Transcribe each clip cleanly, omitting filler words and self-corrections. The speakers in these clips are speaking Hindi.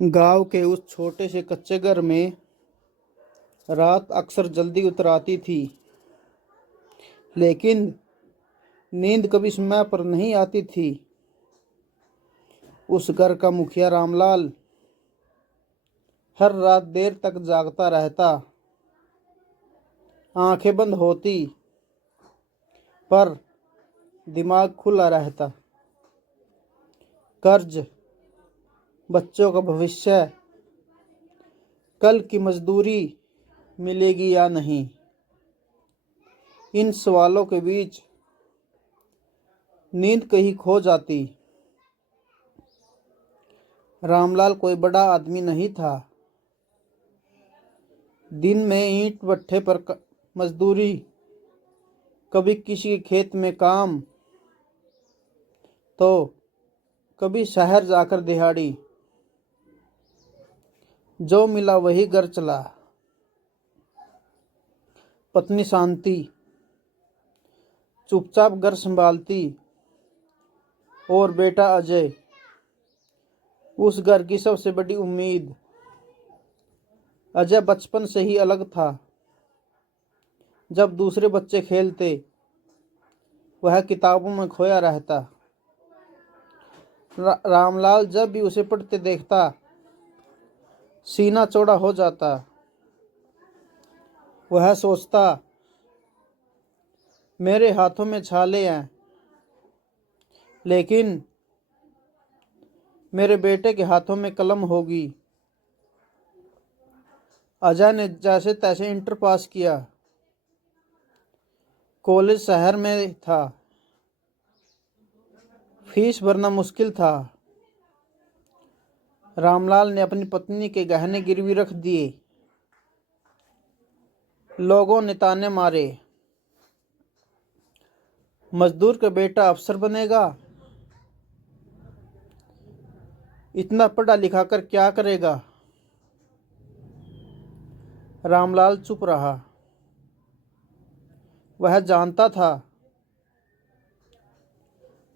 गांव के उस छोटे से कच्चे घर में रात अक्सर जल्दी उतर आती थी, लेकिन नींद कभी समय पर नहीं आती थी। उस घर का मुखिया रामलाल हर रात देर तक जागता रहता। आंखें बंद होती पर दिमाग खुला रहता। कर्ज, बच्चों का भविष्य, कल की मजदूरी मिलेगी या नहीं, इन सवालों के बीच नींद कहीं खो जाती। रामलाल कोई बड़ा आदमी नहीं था। दिन में ईंट भट्ठे पर मजदूरी, कभी किसी के खेत में काम, तो कभी शहर जाकर दिहाड़ी। जो मिला वही घर चला। पत्नी शांति चुपचाप घर संभालती और बेटा अजय उस घर की सबसे बड़ी उम्मीद। अजय बचपन से ही अलग था। जब दूसरे बच्चे खेलते, वह किताबों में खोया रहता। रामलाल जब भी उसे पढ़ते देखता, सीना चौड़ा हो जाता। वह सोचता, मेरे हाथों में छाले हैं, लेकिन मेरे बेटे के हाथों में कलम होगी। अजय ने जैसे तैसे इंटर पास किया। कॉलेज शहर में था। फीस भरना मुश्किल था। रामलाल ने अपनी पत्नी के गहने गिरवी रख दिए। लोगों ने ताने मारे, मजदूर का बेटा अफसर बनेगा, इतना पढ़ा लिखा कर क्या करेगा। रामलाल चुप रहा। वह जानता था,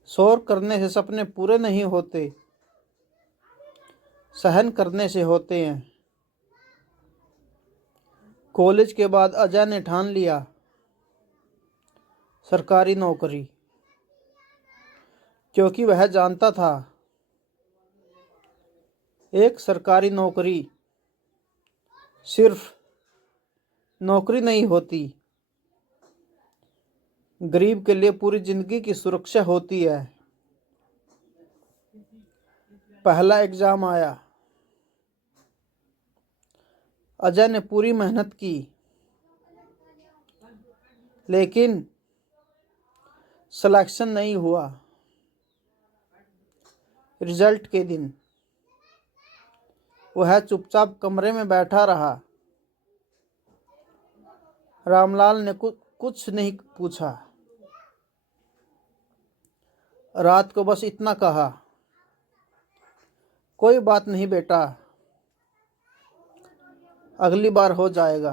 शोर करने से सपने पूरे नहीं होते, सहन करने से होते हैं। कॉलेज के बाद अजय ने ठान लिया, सरकारी नौकरी, क्योंकि वह जानता था एक सरकारी नौकरी सिर्फ नौकरी नहीं होती, गरीब के लिए पूरी जिंदगी की सुरक्षा होती है। पहला एग्जाम आया। अजय ने पूरी मेहनत की, लेकिन सिलेक्शन नहीं हुआ। रिजल्ट के दिन वह चुपचाप कमरे में बैठा रहा। रामलाल ने कुछ नहीं पूछा। रात को बस इतना कहा, कोई बात नहीं बेटा, अगली बार हो जाएगा।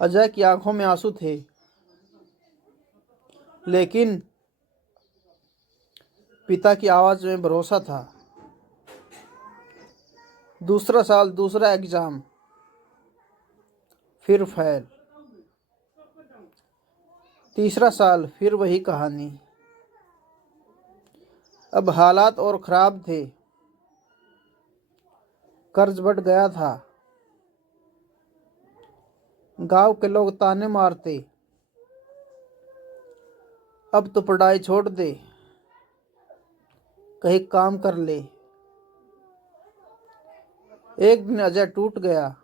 अजय की आंखों में आंसू थे, लेकिन पिता की आवाज में भरोसा था। दूसरा साल, दूसरा एग्जाम, फिर फेल। तीसरा साल, फिर वही कहानी। अब हालात और खराब थे। कर्ज बढ़ गया था। गांव के लोग ताने मारते, अब तो पढ़ाई छोड़ दे, कहीं काम कर ले। एक दिन अजय टूट गया।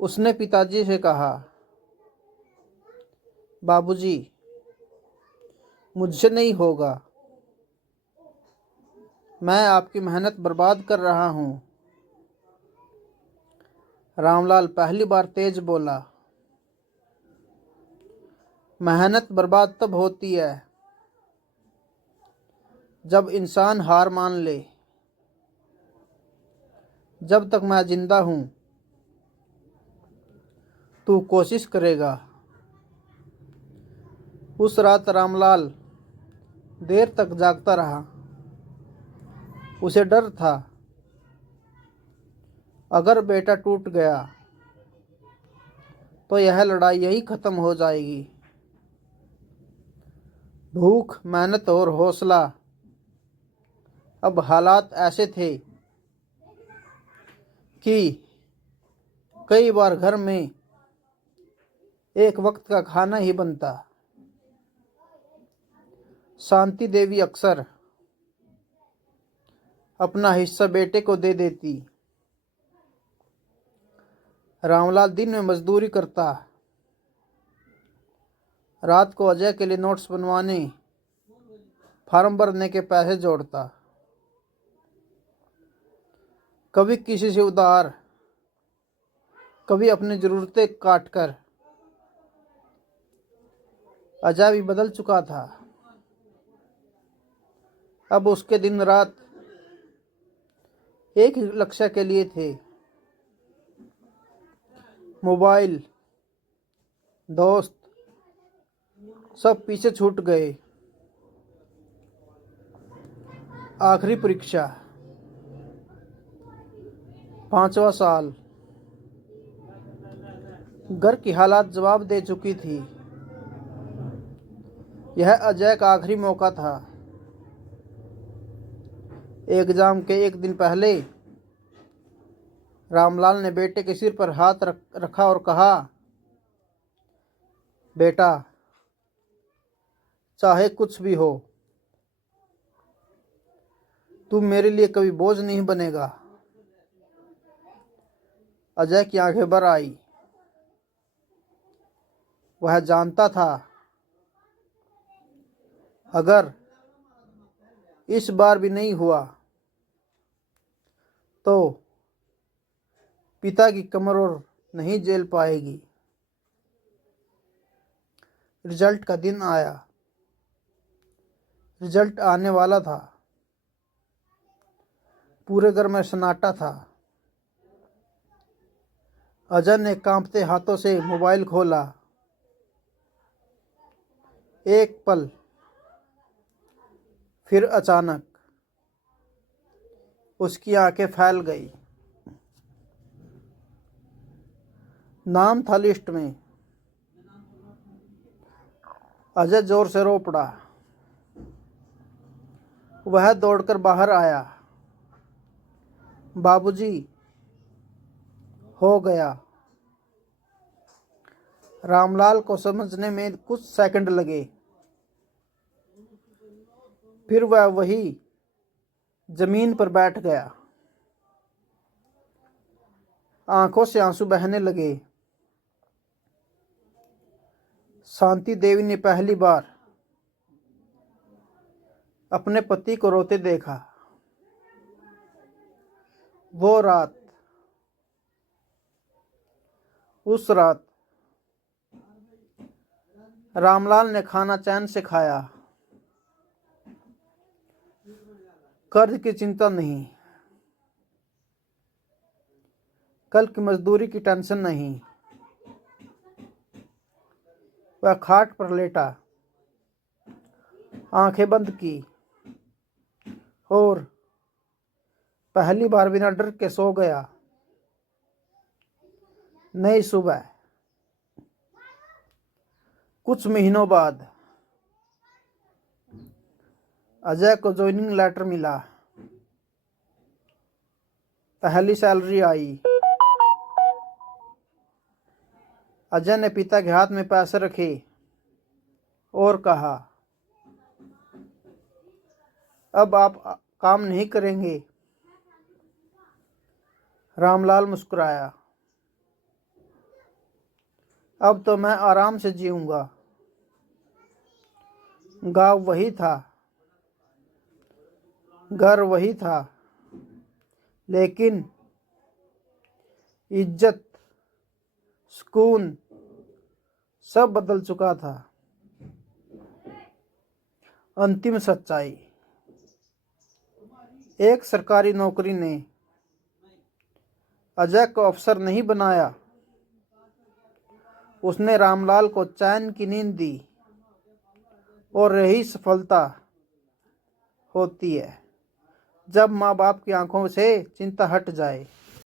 उसने पिताजी से कहा, बाबूजी, मुझसे नहीं होगा, मैं आपकी मेहनत बर्बाद कर रहा हूं। रामलाल पहली बार तेज बोला, मेहनत बर्बाद तब होती है जब इंसान हार मान ले। जब तक मैं जिंदा हूं, तू कोशिश करेगा। उस रात रामलाल देर तक जागता रहा। उसे डर था, अगर बेटा टूट गया तो यह लड़ाई यही खत्म हो जाएगी। भूख, मेहनत और हौसला। अब हालात ऐसे थे कि कई बार घर में एक वक्त का खाना ही बनता। शांति देवी अक्सर अपना हिस्सा बेटे को दे देती। रामलाल दिन में मजदूरी करता, रात को अजय के लिए नोट्स बनवाने, फॉर्म भरने के पैसे जोड़ता। कभी किसी से उधार, कभी अपनी जरूरतें काट कर। अजय भी बदल चुका था। अब उसके दिन रात एक ही लक्ष्य के लिए थे। मोबाइल, दोस्त सब पीछे छूट गए। आखिरी परीक्षा, 5वां साल। घर की हालात जवाब दे चुकी थी। यह अजय का आखिरी मौका था। एग्जाम के एक दिन पहले रामलाल ने बेटे के सिर पर हाथ रखा और कहा, बेटा, चाहे कुछ भी हो, तू मेरे लिए कभी बोझ नहीं बनेगा। अजय की आंखें भर आई। वह जानता था, अगर इस बार भी नहीं हुआ तो पिता की कमर और नहीं झेल पाएगी। रिजल्ट का दिन आया। रिजल्ट आने वाला था। पूरे घर में सन्नाटा था। अजय ने कांपते हाथों से मोबाइल खोला। एक पल, फिर अचानक उसकी आंखें फैल गई। नाम था लिस्ट में। अजय जोर से रो पड़ा। वह दौड़कर बाहर आया। बाबूजी, हो गया। रामलाल को समझने में कुछ सेकंड लगे। फिर वह वही जमीन पर बैठ गया। आंखों से आंसू बहने लगे। शांति देवी ने पहली बार अपने पति को रोते देखा। वो रात, उस रात रामलाल ने खाना चैन से खाया। कर्ज की चिंता नहीं, कल की मजदूरी की टेंशन नहीं। वह खाट पर लेटा, आंखें बंद की और पहली बार बिना डर के सो गया। नई सुबह। कुछ महीनों बाद अजय को ज्वाइनिंग लेटर मिला। पहली सैलरी आई। अजय ने पिता के हाथ में पैसे रखे और कहा, अब आप काम नहीं करेंगे। रामलाल मुस्कुराया, अब तो मैं आराम से जीऊंगा। गांव वही था, घर वही था, लेकिन इज्जत, सुकून सब बदल चुका था। अंतिम सच्चाई। एक सरकारी नौकरी ने अजय को अफसर नहीं बनाया, उसने रामलाल को चैन की नींद दी। और यही सफलता होती है, जब माँ बाप की आंखों से चिंता हट जाए।